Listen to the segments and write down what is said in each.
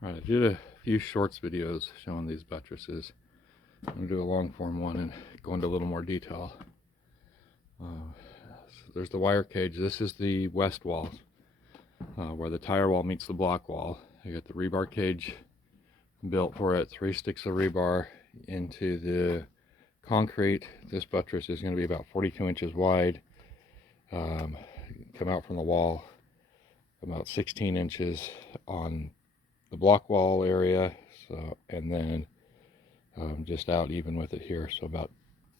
All right, I did a few shorts videos showing these buttresses. I'm going to do a long form one and go into a little more detail. So there's the wire cage. This is the west wall, where the tire wall meets the block wall. I got the rebar cage built for it, 3 sticks of rebar into the concrete. This buttress is going to be about 42 inches wide. Come out from the wall about 16 inches on the block wall area, so, and then just out even with it here, so about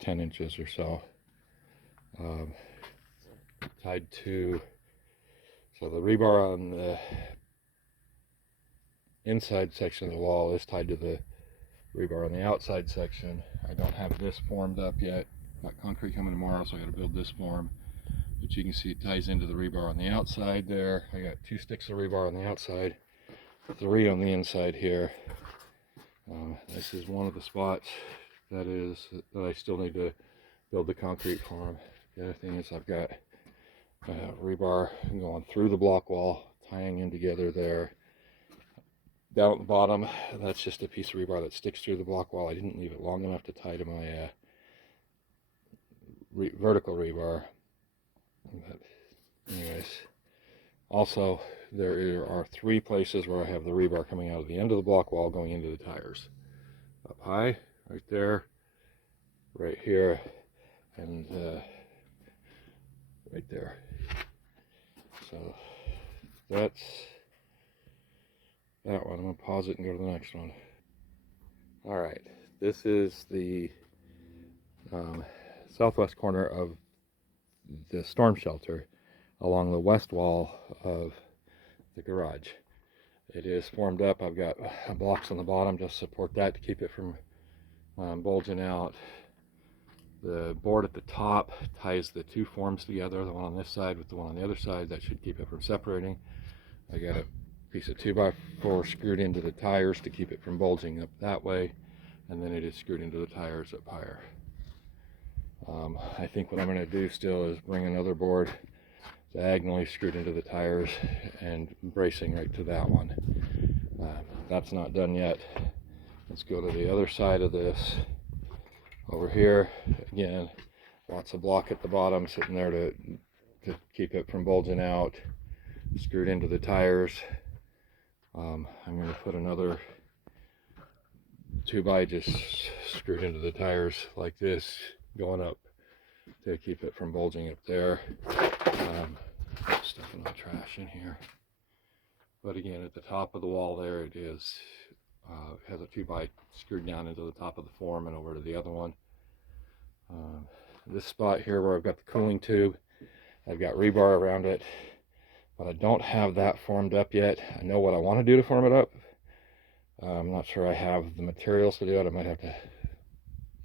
10 inches or so. Tied to, so the rebar on the inside section of the wall is tied to the rebar on the outside section. I don't have this formed up yet. Got concrete coming tomorrow, so I got to build this form. But you can see it ties into the rebar on the outside there. I got 2 sticks of rebar on the outside, 3 on the inside here. This is one of the spots that I still need to build the concrete form. The other thing is I've got rebar going through the block wall, tying in together there. Down at the bottom, that's just a piece of rebar that sticks through the block wall. I didn't leave it long enough to tie to my vertical rebar. But anyways, also there are 3 places where I have the rebar coming out of the end of the block wall going into the tires. Up high, right there, right here, and right there. So that's that one. I'm going to pause it and go to the next one. Alright, this is the southwest corner of the storm shelter along the west wall of the garage. It is formed up. I've got blocks on the bottom just to support that to keep it from bulging out. The board at the top ties the 2 forms together, the one on this side with the one on the other side. That should keep it from separating. I got a piece of 2x4 screwed into the tires to keep it from bulging up that way, and then it is screwed into the tires up higher. I think what I'm going to do still is bring another board diagonally screwed into the tires and bracing right to that one. That's not done yet. Let's go to the other side of this. Over here, again, lots of block at the bottom sitting there to keep it from bulging out, screwed into the tires. I'm going to put another 2x just screwed into the tires like this, going up to keep it from bulging up there. Stuffing my trash in here. But again, at the top of the wall there, it is has a 2x screwed down into the top of the form and over to the other one. This spot here where I've got the cooling tube, I've got rebar around it, but I don't have that formed up yet. I know what I want to do to form it up. I'm not sure I have the materials to do it. I might have to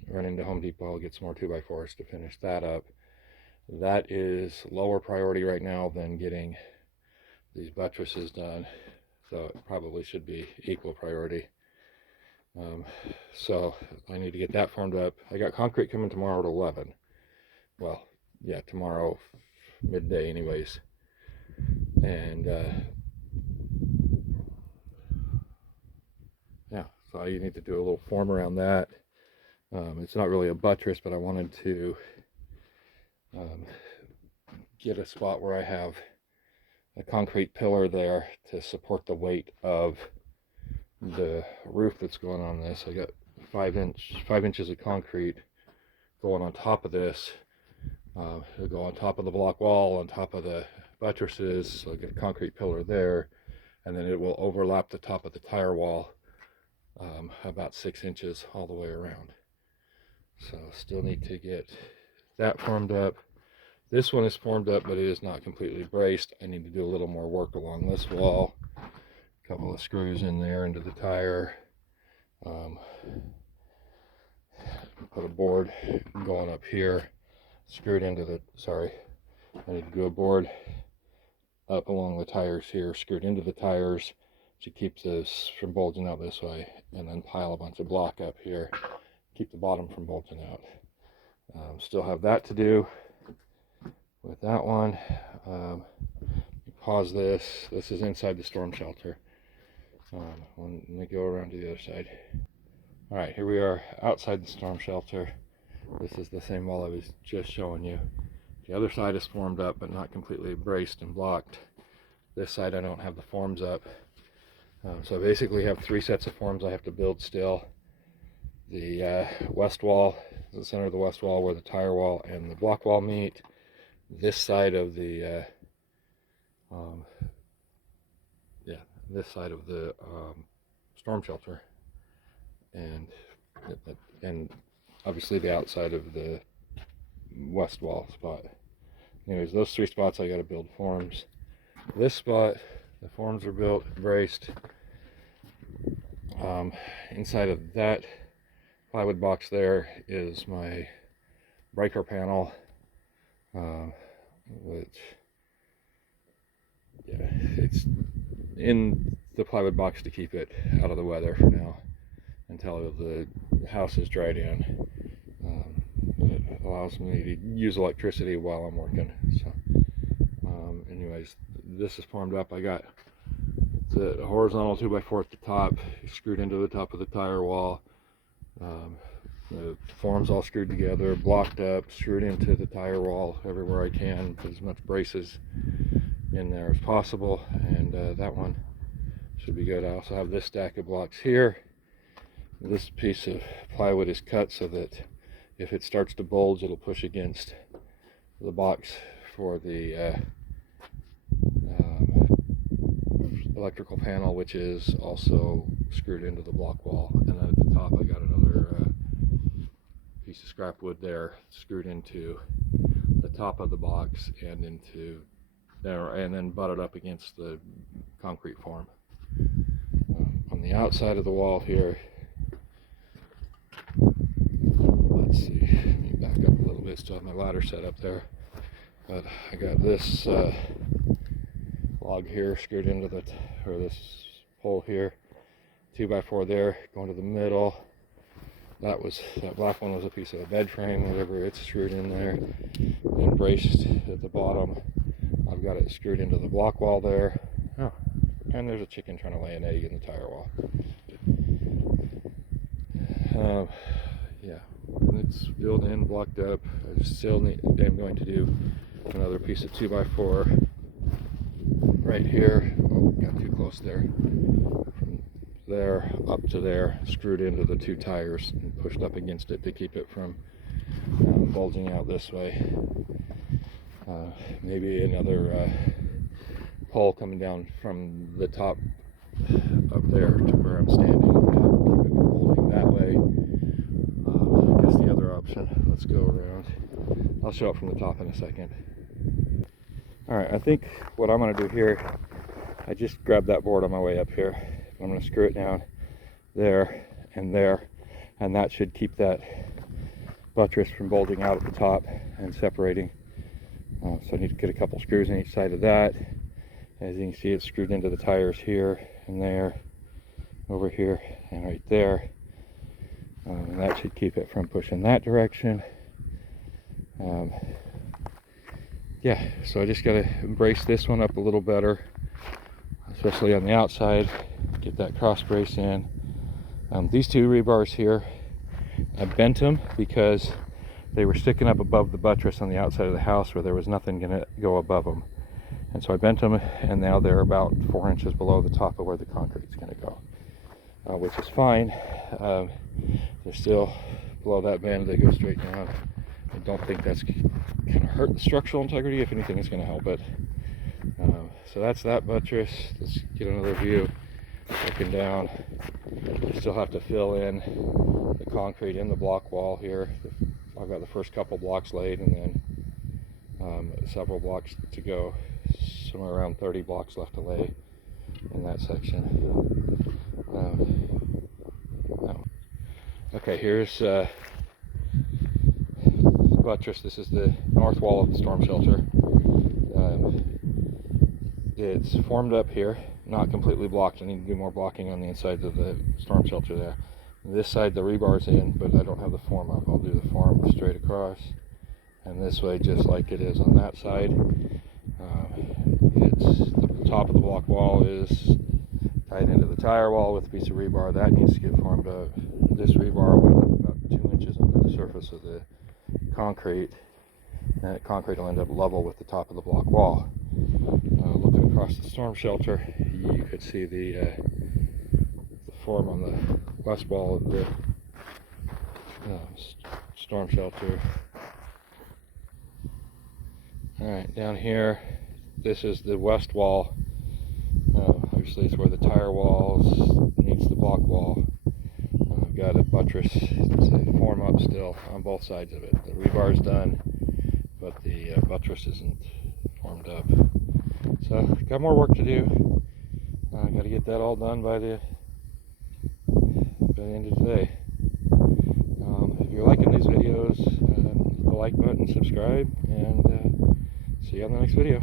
run into Home Depot, get some more 2x4s to finish that up. That is lower priority right now than getting these buttresses done, so it probably should be equal priority. So I need to get that formed up. I got concrete coming tomorrow at 11. Well, yeah, tomorrow midday anyways. And yeah, so I need to do a little form around that. It's not really a buttress, but I wanted to get a spot where I have a concrete pillar there to support the weight of the roof that's going on this. I got 5 inches of concrete going on top of this. It'll go on top of the block wall, on top of the buttresses. So I get a concrete pillar there, and then it will overlap the top of the tire wall about 6 inches all the way around. So still need to get that formed up. This one is formed up, but it is not completely braced. I need to do a little more work along this wall. A couple of screws in there into the tire. Put a board going up here, screwed into the, I need to do a board up along the tires here, screwed into the tires to keep this from bulging out this way, and then pile a bunch of block up here, keep the bottom from bulging out. Still have that to do with that one. Pause this. This is inside the storm shelter. Let me go around to the other side. All right, here we are outside the storm shelter. This is the same wall I was just showing you. The other side is formed up, but not completely braced and blocked. This side I don't have the forms up. So I basically have 3 sets of forms I have to build still. The west wall, the center of the west wall where the tire wall and the block wall meet. This side of the this side of the storm shelter, and obviously the outside of the west wall spot. Anyways, those 3 spots I got to build forms. This spot, the forms are built, braced. Inside of that plywood box there is my breaker panel, which, yeah, it's in the plywood box to keep it out of the weather for now until the house is dried in. It allows me to use electricity while I'm working. So anyways, this is formed up. I got the horizontal 2x4 at the top screwed into the top of the tire wall. The forms all screwed together, blocked up, screwed into the tire wall everywhere I can, put as much braces in there as possible, and that one should be good. I also have this stack of blocks here. This piece of plywood is cut so that if it starts to bulge, it'll push against the box for the electrical panel, which is also screwed into the block wall. And then at the top I got another piece of scrap wood there screwed into the top of the box and into there, and then butted up against the concrete form. On the outside of the wall here, let's see, let me back up a little bit. Still have my ladder set up there, but I got this log here screwed into this hole here, 2x4 there going to the middle. That black one was a piece of a bed frame, whatever, it's screwed in there and braced at the bottom. I've got it screwed into the block wall there. Oh, and there's a chicken trying to lay an egg in the tire wall. Yeah, it's built in, blocked up. I still am going to do another piece of 2x4 right here. Oh, got too close there. From there up to there, screwed into the 2 tires and pushed up against it to keep it from bulging out this way. Maybe another pole coming down from the top up there to where I'm standing, keep it from bulging that way. I guess the other option, let's go around. I'll show it from the top in a second. Alright, I think what I'm going to do here, I just grabbed that board on my way up here. I'm going to screw it down there, and that should keep that buttress from bulging out at the top and separating. So I need to get a couple screws on each side of that. As you can see, it's screwed into the tires here and there, over here and right there. And that should keep it from pushing that direction. Yeah, so I just got to brace this one up a little better, especially on the outside. Get that cross brace in. These 2 rebars here, I bent them because they were sticking up above the buttress on the outside of the house where there was nothing going to go above them. And so I bent them, and now they're about 4 inches below the top of where the concrete's going to go, which is fine. They're still below that bend. They go straight down. I don't think that's going to hurt the structural integrity. If anything, it's going to help it. So that's that buttress. Let's get another view. Looking down, I still have to fill in the concrete in the block wall here. I've got the first couple blocks laid, and then several blocks to go. Somewhere around 30 blocks left to lay in that section. Okay, here's the buttress. This is the north wall of the storm shelter. It's formed up here, not completely blocked. I need to do more blocking on the inside of the storm shelter there. This side the rebar's in, but I don't have the form up. I'll do the form straight across, and this way just like it is on that side. It's the top of the block wall is tied into the tire wall with a piece of rebar. That needs to get formed up. This rebar went up about 2 inches under the surface of the concrete, and the concrete will end up level with the top of the block wall. Looking across the storm shelter, you could see the form on the west wall of the storm shelter. Alright, down here, this is the west wall. Obviously it's where the tire wall meets the block wall. I've got a buttress to form up still on both sides of it. The rebar is done, but the buttress isn't formed up. So, got more work to do. Got to get that all done by the end of today. If you're liking these videos, hit the like button, subscribe, and see you on the next video.